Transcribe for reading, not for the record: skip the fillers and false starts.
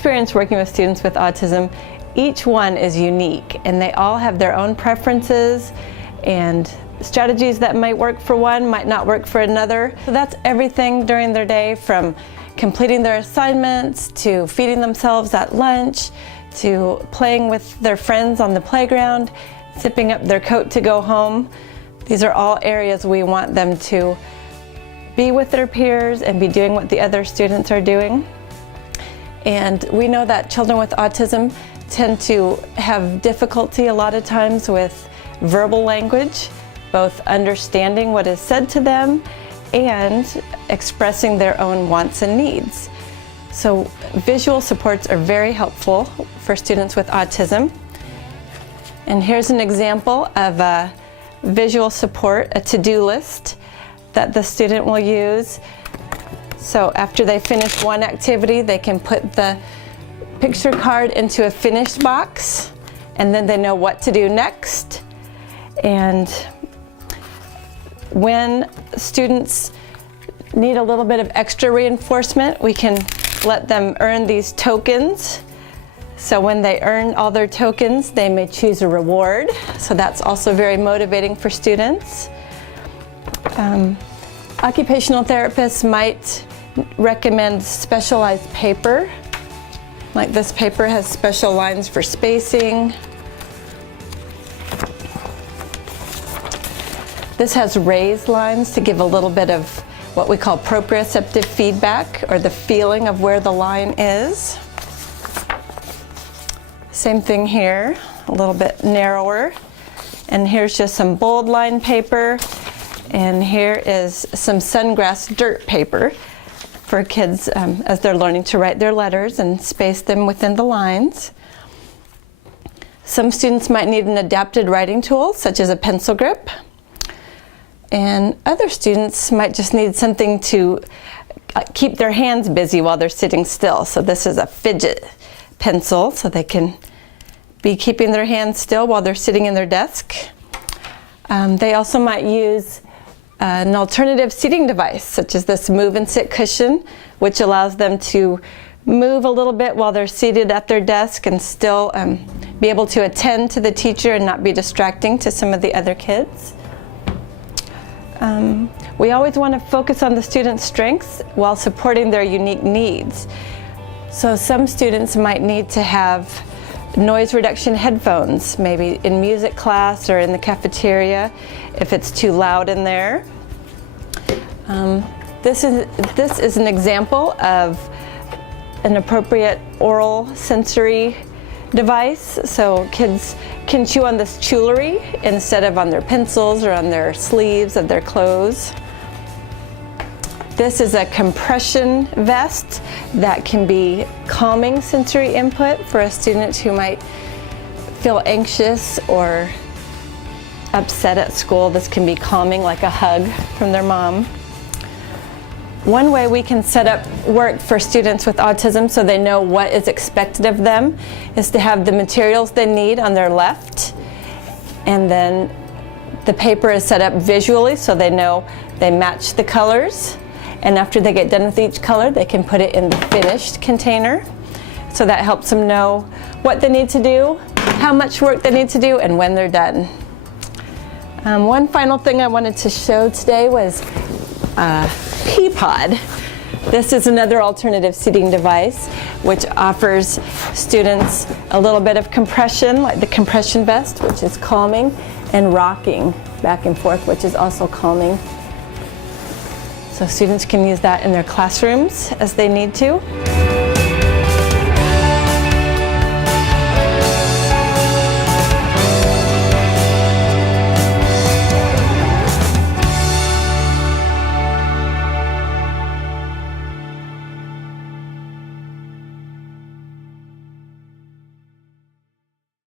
experience working with students with autism, each one is unique and they all have their own preferences and strategies that might work for one might not work for another. So that's everything during their day, from completing their assignments to feeding themselves at lunch to playing with their friends on the playground, zipping up their coat to go home. These are all areas we want them to be with their peers and be doing what the other students are doing. And we know that children with autism tend to have difficulty a lot of times with verbal language, both understanding what is said to them and expressing their own wants and needs. So visual supports are very helpful for students with autism. And here's an example of a visual support, a to-do list that the student will use. So after they finish one activity, they can put the picture card into a finished box, and then they know what to do next. And when students need a little bit of extra reinforcement, we can let them earn these tokens. So when they earn all their tokens, they may choose a reward. So that's also very motivating for students. Occupational therapists might recommend specialized paper. Like this paper has special lines for spacing. This has raised lines to give a little bit of what we call proprioceptive feedback, or the feeling of where the line is. Same thing here, a little bit narrower. And here's just some bold line paper. And here is some sungrass dirt paper for kids as they're learning to write their letters and space them within the lines. Some students might need an adapted writing tool, such as a pencil grip. And other students might just need something to keep their hands busy while they're sitting still. So this is a fidget pencil, so they can be keeping their hands still while they're sitting in their desk. They also might use an alternative seating device, such as this move and sit cushion, which allows them to move a little bit while they're seated at their desk and still be able to attend to the teacher and not be distracting to some of the other kids. We always want to focus on the students' strengths while supporting their unique needs. So some students might need to have noise reduction headphones, maybe in music class or in the cafeteria if it's too loud in there. This is an example of an appropriate oral sensory device. So kids can chew on this jewelry instead of on their pencils or on their sleeves of their clothes. This is a compression vest that can be calming sensory input for a student who might feel anxious or upset at school. This can be calming, like a hug from their mom. One way we can set up work for students with autism so they know what is expected of them is to have the materials they need on their left, and then the paper is set up visually so they know they match the colors, and after they get done with each color they can put it in the finished container. So that helps them know what they need to do, how much work they need to do, and when they're done. One final thing I wanted to show today was P-Pod. This is another alternative seating device which offers students a little bit of compression, like the compression vest, which is calming, and rocking back and forth, which is also calming. So students can use that in their classrooms as they need to.